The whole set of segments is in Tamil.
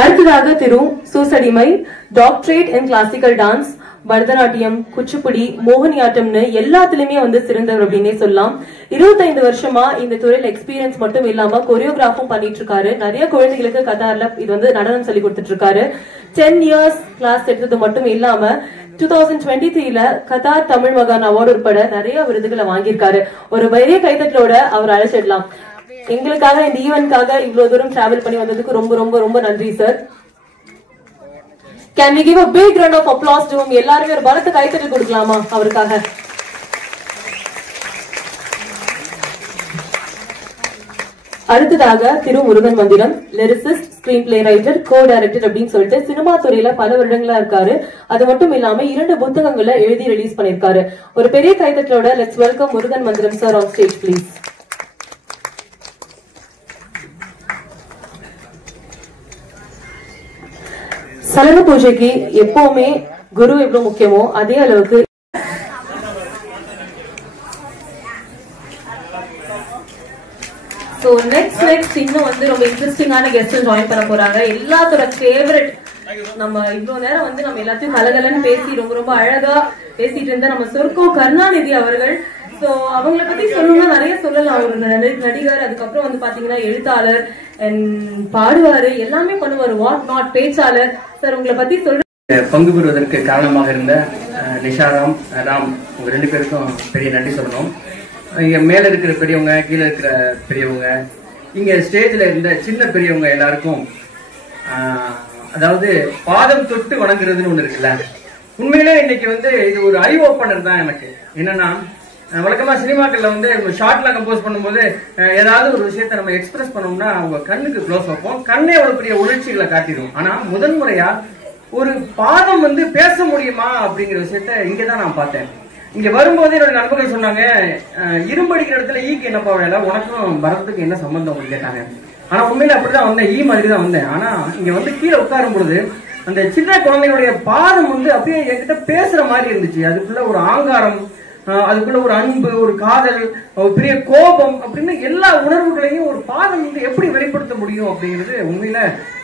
அடுத்ததாக திரு Soosadimai doctorate in classical dance, Bharatanatyam, Kuchipudi, மோகினியாட்டம்னு எல்லாத்துலயுமே வந்து சிறந்தவர் அப்படின்னே சொல்லலாம். 25 வருஷமா இந்த துறையில எக்ஸ்பீரியன்ஸ் மட்டும் இல்லாம கொரியோகிராஃபும் பண்ணிட்டு இருக்காரு. நிறைய குழந்தைகளுக்கு கத்தார்ல இது வந்து நடனம் சொல்லி கொடுத்துட்டு இருக்காரு. 10 இயர்ஸ் கிளாஸ் எடுத்தது மட்டும் இல்லாம 2023ல கத்தார் தமிழ் மகான் அவார்டு உட்பட நிறைய விருதுகளை வாங்கியிருக்காரு. ஒரு பெரிய கைத்தட்டலோட அவர் அழைச்சிடலாம். எங்களுக்காக இந்த ஈவென்ட்காக இவ்வளவு தூரம் டிராவல் பண்ணி வந்ததுக்கு ரொம்ப ரொம்ப ரொம்ப நன்றி sir. Can we give a big round of applause to him? எல்லாரும் ஒரு பலத்த கைத்தட்டல் கொடுக்கலாமா அவருக்காக? அடுத்ததாக திரு முருகன் மந்திரம், lyricist, screen play writer, co director அப்படின்னு சொல்லிட்டு சினிமா துறையில பல வருடங்களா இருக்காரு. அது மட்டும் இல்லாம 2 புத்தகங்களை எழுதி ரிலீஸ் பண்ணிருக்காரு. ஒரு பெரிய கைத்தட்டலோட லெட்ஸ் வெல்கம் முருகன் மந்திரம் சார் ஆன் ஸ்டேஜ் ப்ளீஸ். சலன பூஜைக்கு எப்பவுமே குரு எவ்வளவு முக்கியமோ அதே அளவுக்கு நெக்ஸ்ட் இன்னும் வந்து ரொம்ப இன்ட்ரெஸ்டிங்கான கெஸ்ட் ஜாயின் பண்ண போறாங்க. எல்லாத்தோட ஃபேவரட். நம்ம இவ்வளவு நேரம் வந்து நம்ம எல்லாத்தையும் கலகலன்னு பேசி ரொம்ப ரொம்ப அழகா பேசிட்டு இருந்த நம்ம சொர்க்கோ கருணாநிதி அவர்கள். சோ அவங்கள பத்தி சொல்லணும்னா நிறைய சொல்லலாம். ஒரு நடிகர், அதுக்கப்புறம் வந்து பாத்தீங்கன்னா எழுத்தாளர், பாடுவாரு, எல்லாமே பண்ணுவாரு, வாட் நாட், பேச்சாளர். சார் உங்களை பத்தி சொல்ற பங்கு பெறுவதற்கு காரணமாக இருந்த நிஷாராம், ராம், உங்க 2 பேருக்கும் பெரிய நன்றி சொல்லணும். இங்க மேல இருக்கிற பெரியவங்க, கீழே இருக்கிற பெரியவங்க, இங்க ஸ்டேஜ்ல இருந்த சின்ன பெரியவங்க எல்லாருக்கும் அதாவது பாதம் தொட்டு வணங்குறதுன்னு ஒண்ணு இருக்குல்ல. உண்மையிலே இன்னைக்கு வந்து இது ஒரு ஐ ஓப்பனர் தான் எனக்கு. என்னன்னா வழக்கமா சினிமாக்கள்ல வந்து ஷார்ட்லாம் கம்போஸ் பண்ணும்போது ஏதாவது ஒரு விஷயத்த நம்ம எக்ஸ்பிரஸ் பண்ணோம்னா அவங்க கண்ணுக்கு க்ளோஸ் வைப்போம், கண்ணே அவ்வளவு பெரிய உணர்ச்சிகளை காட்டிடும். ஆனா முதன்முறையா ஒரு பாதம் வந்து பேச முடியுமா அப்படிங்கிற விஷயத்த இங்கதான் நான் பார்த்தேன். இங்க வரும்போது என்னோட நண்பர்கள் சொன்னாங்க, இரும்படிக்கிற இடத்துல ஈக்கு என்னப்பா வேலை, உனக்கும் பரத்துக்கு என்ன சம்பந்தம் அப்படின்னு கேட்டாங்க. ஆனா உண்மையில அப்படிதான் வந்தேன், ஈ மாதிரி தான் வந்தேன். ஆனா இங்க வந்து கீழே உட்காரும் பொழுது அந்த சின்ன குழந்தைகளுடைய பாதம் வந்து அப்படியே என்கிட்ட பேசுற மாதிரி இருந்துச்சு. அதுக்குள்ள ஒரு ஆங்காரம், அதுக்குள்ள ஒரு அன்பு, ஒரு காதல், ஒரு பெரிய கோபம் அப்படின்னு எல்லா உணர்வுகளையும் ஒரு பாதம் வந்து எப்படி வெளிப்படுத்த முடியும் அப்படிங்கிறது உண்மையில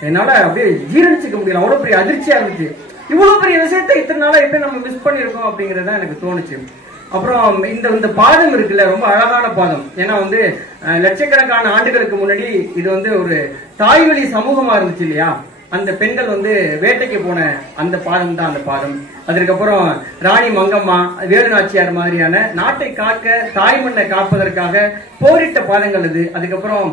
என்னால அப்படியே ஜீரணிச்சுக்க முடியல. அவ்வளவு பெரிய அதிர்ச்சியா இருந்துச்சு. இவ்வளவு பெரிய விஷயத்தை இத்தனை நாளா எப்படி நம்ம மிஸ் பண்ணிருக்கோம் அப்படிங்கறத எனக்கு தோணுச்சு. அப்புறம் இந்த பாதம் இருக்குல்ல, ரொம்ப அழகான பாதம். ஏன்னா வந்து லட்சக்கணக்கான ஆண்டுகளுக்கு முன்னாடி இது வந்து ஒரு தாய்வழி சமூகமா இருந்துச்சு இல்லையா. அந்த பெண்கள் வந்து வேட்டைக்கு போன அந்த பாதம் தான் அந்த பாதம். அதற்கப்புறம் ராணி மங்கம்மா, வேலுநாச்சியார் மாதிரியான நாட்டை காக்க, தாய்மண்ணை காப்பதற்காக போரிட்ட பாதங்கள் இது. அதுக்கப்புறம்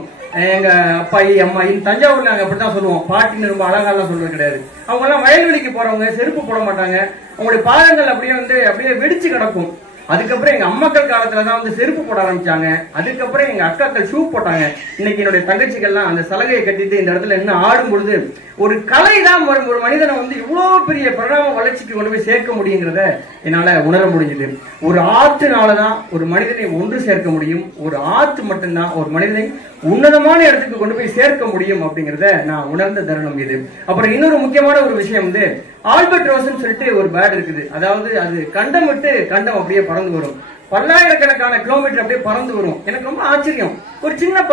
எங்க அப்பாயி அம்மாயின் தஞ்சாவூர்ல நாங்க அப்படித்தான் சொல்லுவோம், பாட்டின்னு ரொம்ப அழகாலாம் சொல்றது கிடையாது. அவங்க எல்லாம் வயல்வெளிக்கு போறவங்க, செருப்பு போட மாட்டாங்க, அவங்களுடைய பாதங்கள் அப்படியே வெடிச்சு கிடக்கும். அதுக்கப்புறம் எங்க அம்மாக்கள் காலத்துலதான் வந்து செருப்பு போட ஆரம்பிச்சாங்க. அதுக்கப்புறம் எங்க அக்காக்கள் ஷூ போட்டாங்க. இன்னைக்கு என்னுடைய தங்கச்சிகள்லாம் அந்த சலகையை கட்டிட்டு இந்த இடத்துல இன்னும் ஆடும் பொழுது ஒரு கலை தான் ஒரு மனிதனை வந்து இவ்வளவு பெரிய பரிணாம வளர்ச்சிக்கு கொண்டு போய் சேர்க்க முடியுங்கிறத என்னால உணர முடிஞ்சது. ஒரு ஆற்றுனாலதான் ஒரு மனிதனை ஒன்று சேர்க்க முடியும். ஒரு ஆற்று மட்டும்தான் ஒரு மனிதனை உன்னதமான இடத்துக்கு கொண்டு போய் சேர்க்க முடியும் அப்படிங்கறத நான் உணர்ந்த தருணம் இது. அப்புறம் இன்னொரு முக்கியமான ஒரு விஷயம் வந்து ஆல்பர்ட் ரோசன் சொல்லிட்டு ஒரு பேர்ட் இருக்குது. அதாவது அது கண்டம் விட்டு கண்டம் அப்படியே பறந்து வரும், பல்லாயிரக்கணக்கான கிலோமீட்டர் அப்படியே பறந்து வரும். எனக்கு ரொம்ப ஆச்சரியம். ஒரு சின்ன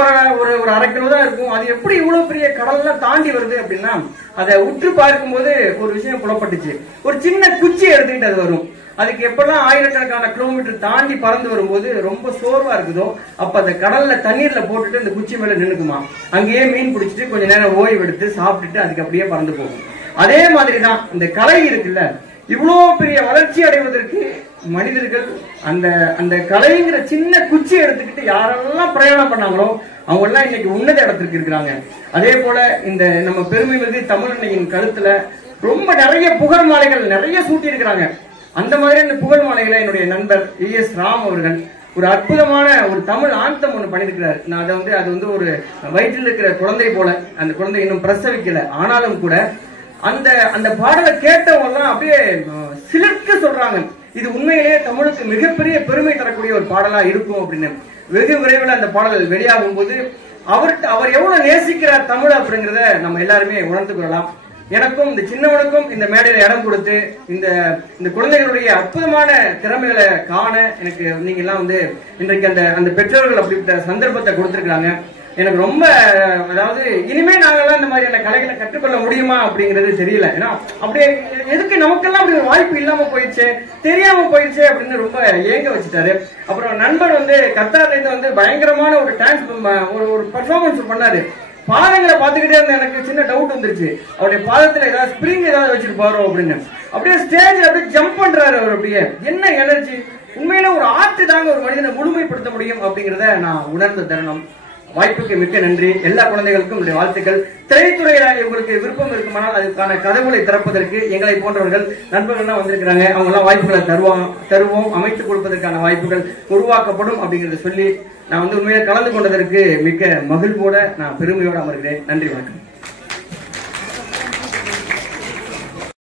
ஒரு 1/2 கிலோ தான் இருக்கும், அது எப்படி இவ்வளவு பெரிய கடல்லாம் தாண்டி வருது அப்படின்னா அதை உற்று பார்க்கும் போது ஒரு விஷயம் புலப்பட்டுச்சு. ஒரு சின்ன குச்சி எடுத்துக்கிட்டு அது வரும். அதுக்கு எப்பெல்லாம் ஆயிரக்கணக்கான கிலோமீட்டர் தாண்டி பறந்து வரும்போது ரொம்ப சோர்வா இருக்குதோ அப்ப அந்த கடல்ல தண்ணீர்ல போட்டுட்டு அந்த குச்சி மேல நின்னுக்குமா. அங்கேயே மீன் பிடிச்சிட்டு கொஞ்ச நேரம் ஓய்வு எடுத்து சாப்பிட்டுட்டு அதுக்கு அப்படியே பறந்து போகும். அதே மாதிரிதான் இந்த கலை இருக்குல்ல, இவ்வளவு பெரிய வளர்ச்சி அடைவதற்கு மனிதர்கள் அந்த அந்த கலைங்கிற சின்ன குச்சி எடுத்துக்கிட்டு யாரெல்லாம் பிரயாணம் பண்ணாங்களோ அவங்க எல்லாம் இன்னைக்கு உன்னத இடத்துக்கு இருக்கிறாங்க. அதே போல இந்த நம்ம பெருமை மிகு தமிழன்னையின் கழுத்துல ரொம்ப நிறைய புகழ் மாலைகள் நிறைய சூட்டி இருக்கிறாங்க. அந்த மாதிரி அந்த புகழ் மாலைகளை என்னுடைய நண்பர் ES ராம் அவர்கள் ஒரு அற்புதமான ஒரு தமிழ் ஆந்தம் ஒண்ணு பண்ணிருக்கிறார். அது வந்து ஒரு வயிற்றில் இருக்கிற குழந்தை போல, அந்த குழந்தை இன்னும் பிரசவிக்கல, ஆனாலும் கூட அந்த அந்த பாடலை கேட்டவங்க எல்லாம் அப்படியே சிலிர்க்க சொல்றாங்க, இது உண்மையிலேயே தமிழுக்கு மிகப்பெரிய பெருமை தரக்கூடிய ஒரு பாடலா இருக்கும் அப்படின்னு. வெகு விரைவில் அந்த பாடல் வெளியாகும் போது அவர் எவ்வளவு நேசிக்கிறார் தமிழ் அப்படிங்கறத நம்ம எல்லாருமே உணர்ந்து கொள்ளலாம். எனக்கும் இந்த சின்னவனுக்கும் இந்த மேடையில இடம் கொடுத்து இந்த குழந்தைகளுடைய அற்புதமான திறமைகளை காண எனக்கு நீங்க எல்லாம் வந்து இன்றைக்கு அந்த பெற்றோர்கள் அப்படிப்பட்ட சந்தர்ப்பத்தை கொடுத்திருக்காங்க. எனக்கு ரொம்ப, அதாவது இனிமே நாங்கெல்லாம் இந்த மாதிரியான கலைகளை கற்றுக்கொள்ள முடியுமா அப்படிங்கிறது தெரியல. ஏன்னா அப்படியே எதுக்கு நமக்கெல்லாம் அப்படி ஒரு வாய்ப்பு இல்லாம போயிடுச்சு, தெரியாம போயிடுச்சு அப்படின்னு ரொம்ப ஏங்க வச்சுட்டாரு. அப்புறம் நண்பர் வந்து கத்தார்ல இருந்து வந்து பயங்கரமான ஒரு டான்ஸ் ஒரு பெர்ஃபார்மன்ஸ் பண்ணாரு. பாதங்களை பார்த்துக்கிட்டே இருந்த எனக்கு சின்ன டவுட் வந்துருச்சு, அவருடைய பாதத்துல ஏதாவது ஸ்ப்ரிங் ஏதாவது வச்சிருப்பாரோ அப்படின்னு. அப்படியே ஸ்டேஜ்ல அப்படியே ஜம்ப் பண்றாரு அவர். அப்படியே என்ன எனர்ஜி! உண்மையில ஒரு ஆர்ட் தாங்க ஒரு மனிதனை முழுமைப்படுத்த முடியும் அப்படிங்கிறத நான் உணர்ந்த தருணம். வாய்ப்புக்கு மிக்க நன்றி. எல்லா குழந்தைகளுக்கும் என்னுடைய வாழ்த்துக்கள். திரைத்துறையில உங்களுக்கு விருப்பம் இருக்குமானால் அதுக்கான கதவுகளை திறப்பதற்கு எங்களை போன்றவர்கள் நண்பர்கள்லாம் வந்திருக்கிறாங்க. அவங்க எல்லாம் வாய்ப்புகளை தருவோம், அமைத்துக் கொடுப்பதற்கான வாய்ப்புகள் உருவாக்கப்படும் அப்படிங்கறத சொல்லி நான் வந்து உண்மையில கலந்து கொண்டதற்கு மிக்க மகிழ்வோட நான் பெருமையோட அமர்கிறேன். நன்றி, வணக்கம்.